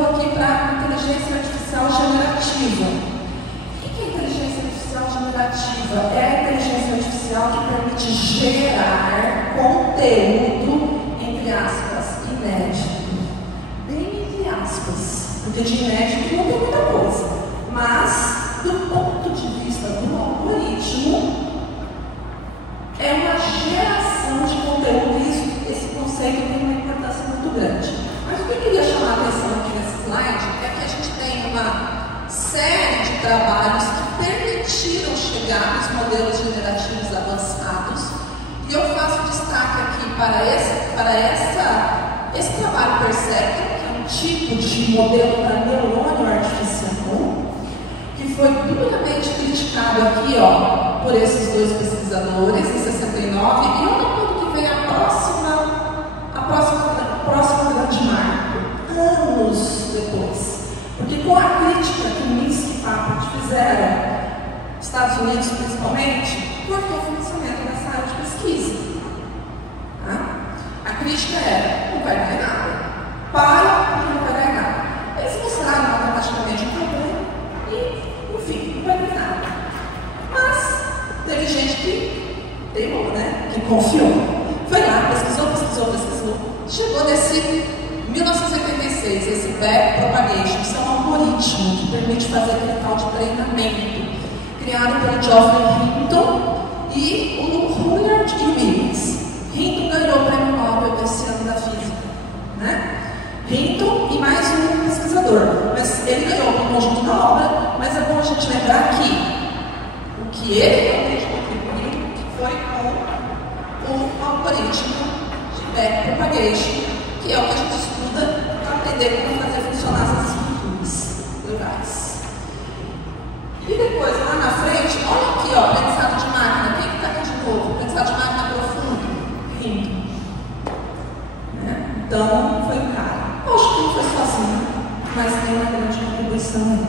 vou aqui para a inteligência artificial generativa. O que é inteligência artificial generativa? É a inteligência artificial que permite gerar conteúdo, entre aspas, inédito. Bem entre aspas, porque de inédito não tem muita coisa. Mas, do ponto de vista do algoritmo, é uma geração de conteúdo e esse conceito tem uma importância muito grande. Mas o que eu queria chamar a atenção aqui nesse slide é que a gente tem uma série de trabalhos que permitiram chegar nos modelos generativos avançados. E eu faço destaque aqui para esse trabalho Perceptron, que é um tipo de modelo para neurônio artificial, que foi duramente criticado aqui, ó, por esses dois pesquisadores em 69, e olha quando que vem a próxima grande marco, anos depois. Porque com a crítica que o Minsky e Papert fizeram, Estados Unidos principalmente, cortou o financiamento dessa área de pesquisa. Tá? A crítica era, não vai dar em nada. Para, porque não vai dar em nada. Eles mostraram matematicamente um problema e, enfim, não vai dar em nada. Mas teve gente que teimou, né? Que confiou. Foi lá, pesquisou. Chegou nesse 1986, esse Backpropagation, isso é um algoritmo que permite fazer aquele tal de treinamento, criado pelo Geoffrey Hinton e o Hullard e Williams. Hinton ganhou o prêmio Nobel esse ano da física, né? Hinton e mais um pesquisador, mas ele ganhou o conjunto da obra, mas é bom a gente lembrar que o que ele realmente contribuiu foi com o algoritmo Backpropagation, que é o que a gente estuda para aprender como fazer funcionar essas estruturas neurais. E depois, lá na frente, olha aqui, ó, aprendizado de máquina. Quem está aqui de novo? Aprendizado de máquina profundo. Hinton. Né? Então, foi um cara. Eu acho que não foi sozinho, mas tem uma grande contribuição aí.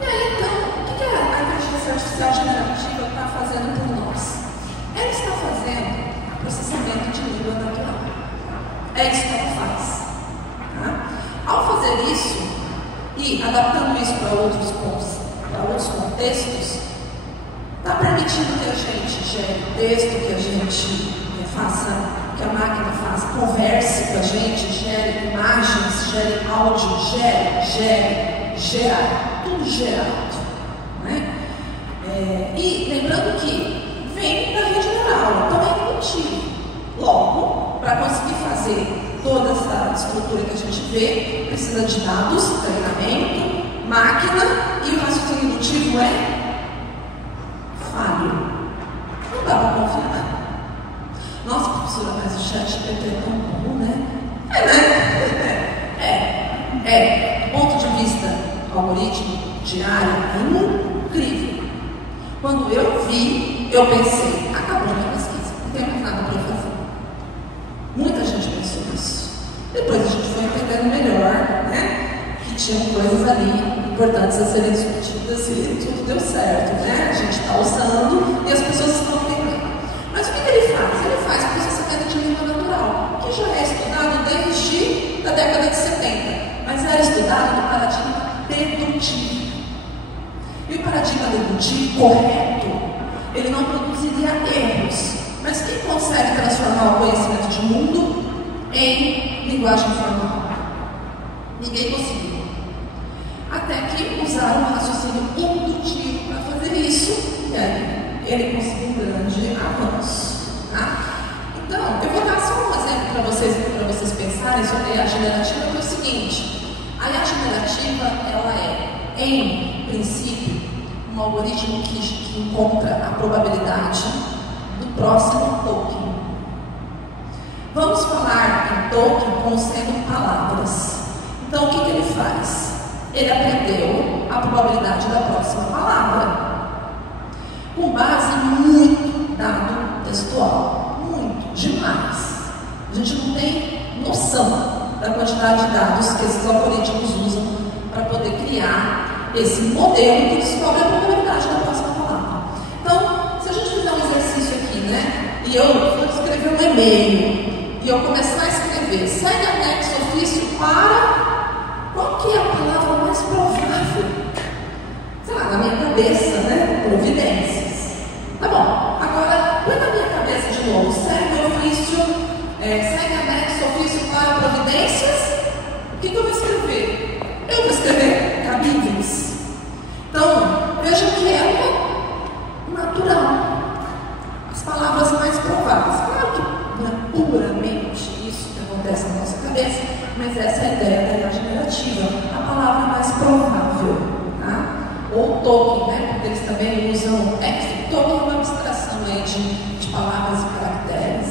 E aí, então, o que a inteligência artificial generativa está fazendo por nós? Ela está fazendo processamento de língua natural. É isso que ela faz. Tá? Ao fazer isso e adaptando isso para outros contextos, está permitindo que a gente gere texto, que a gente faça, que a máquina faça, converse com a gente, gere imagens, gere áudio, gerar, tudo gerado. Né? E lembrando que vem da rede neural, então é intuitivo. Logo, para conseguir fazer toda essa estrutura que a gente vê, precisa de dados, treinamento, máquina, e o raciocínio indutivo é falho. Não dá para confiar. Nossa, professora, mas o chat GPT é tão bom, né? Do ponto de vista algoritmo diário, é incrível. Quando eu vi, eu pensei, acabou a minha pesquisa, não tem mais nada para fazer. Muita gente pensou isso. Depois a gente foi entendendo melhor, né? Que tinham coisas ali importantes a serem discutidas e tudo deu certo, né? A gente está usando e as pessoas estão entendendo. Mas o que ele faz? Ele faz processamento de língua natural, que já é estudado desde a década de 70, mas era estudado no paradigma dedutivo. E o paradigma dedutivo correto, ele não produziria erros, mas quem consegue transformar o conhecimento de mundo em linguagem formal? Ninguém conseguiu. Até que usaram um raciocínio indutivo para fazer isso, e aí ele conseguiu um grande avanço. Tá? Então, eu vou dar só um exemplo para vocês pensarem sobre a IA generativa, que é o seguinte: a IA generativa, ela é, em princípio, um algoritmo que encontra a probabilidade do próximo token. Vamos falar em token como sendo palavras. Então, o que ele faz? Ele aprendeu a probabilidade da próxima palavra com base em muito dado textual. Muito, demais. A gente não tem noção da quantidade de dados que esses algoritmos usam para poder criar esse modelo que descobre a probabilidade da próxima palavra. Então, se a gente fizer um exercício aqui, né? E eu vou escrever um e-mail e eu começar a escrever, segue anexo ofício para qual que é a palavra mais provável? Sei lá, na minha cabeça, né? Providências. Tá bom, agora põe na minha cabeça de novo. Segue ofício, segue anexo ofício para providências. O que eu vou escrever? Eu vou escrever cabíveis. Então, veja que é natural. As palavras mais prováveis. Claro que não é puramente isso que acontece na nossa cabeça, mas essa é a ideia da IA generativa. A palavra mais provável. Tá? Ou token, né? Porque eles também usam token é uma abstração aí de palavras e caracteres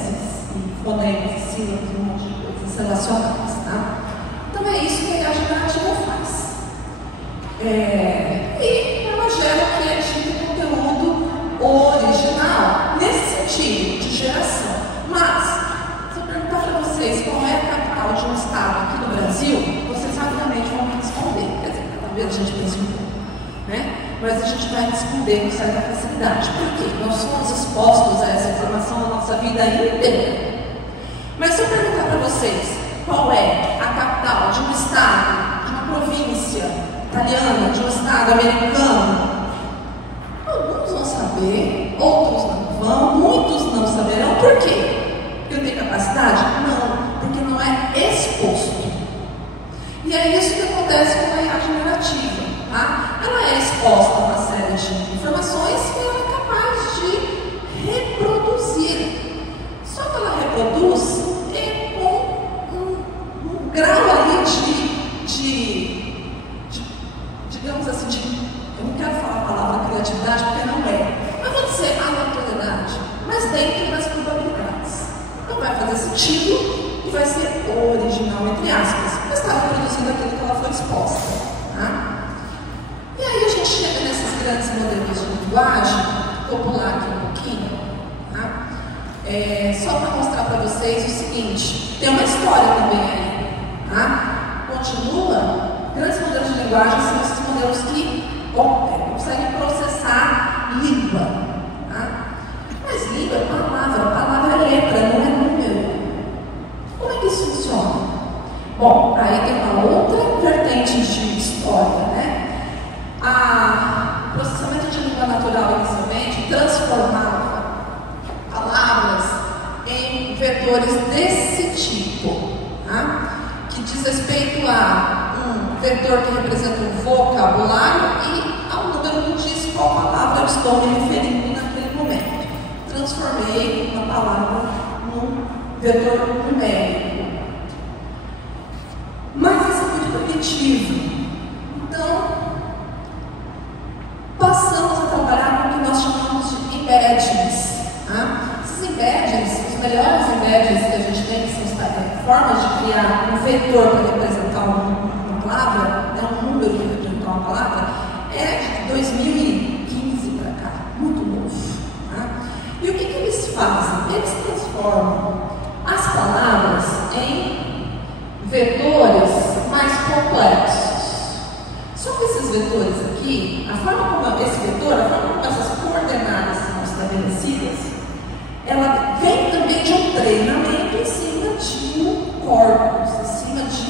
e fonemas, sílabas, um monte de coisas relacionadas. Tá? Então é isso que a IA generativa faz. E ela gera o que é de conteúdo original, nesse sentido, de geração. Mas, se eu perguntar para vocês qual é a capital de um estado aqui no Brasil, vocês rapidamente vão me responder. Quer dizer, talvez a gente pense um pouco, né? Mas a gente vai responder com certa facilidade. Por quê? Nós somos expostos a essa informação na nossa vida inteira. Mas se eu perguntar para vocês qual é a capital de um estado, de uma província italiana, de um estado americano, alguns vão saber, outros não vão, muitos não saberão. Por quê? Porque eu tenho capacidade? Não, porque não é exposto. E é isso que acontece com a IA generativa. Tá? Ela é exposta a uma série de informações e ela é capaz de reproduzir. Só que ela reproduz com um grau aí digamos assim, eu não quero falar a palavra criatividade porque não é. Mas vou dizer aleatoriedade, mas dentro das probabilidades. Não vai fazer sentido e vai ser original, entre aspas, mas está reproduzindo aquilo que ela foi exposta. Tá? E aí a gente chega nesses grandes modelos de linguagem, vou pular aqui um pouquinho, tá? Só para mostrar para vocês o seguinte, tem uma história também aí, tá? Continua, grandes modelos de linguagem são esses modelos que conseguem processar língua, tá? Mas língua é palavra é letra, não é número. Como é que isso funciona? Bom, aí tem uma outra vertente de história, né? O processamento de língua natural inicialmente transformava palavras em vetores desse tipo, tá? Que diz respeito a um vetor que representa um vocabulário e ao número que diz qual palavra eu estou me referindo naquele momento. Transformei uma palavra num vetor numérico. Mas isso é muito primitivo. Então, passamos a trabalhar com o que nós chamamos de embeddings. Tá? Esses embeddings, os melhores embeddings que a gente tem, que são formas de criar um vetor para representar uma palavra, né, um número para representar uma palavra, é de 2015 para cá, muito novo. Tá? E o que eles fazem? Eles transformam as palavras em vetores mais complexos. Só que esses vetores aqui, a forma como essas coordenadas são estabelecidas, ela vem também de um treinamento em cima de um corpus, em cima de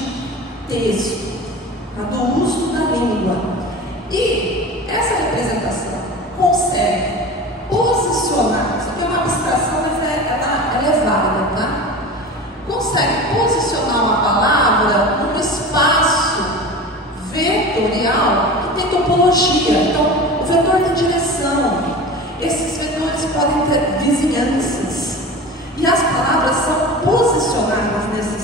texto, tá? Do uso da língua. E essa representação consegue posicionar, isso aqui é uma abstração, mas ela é válida, tá? Consegue posicionar uma palavra num espaço vetorial que tem topologia. Então, o vetor tem direção. Esses vetores podem ter vizinhanças. E as palavras são posicionadas nesse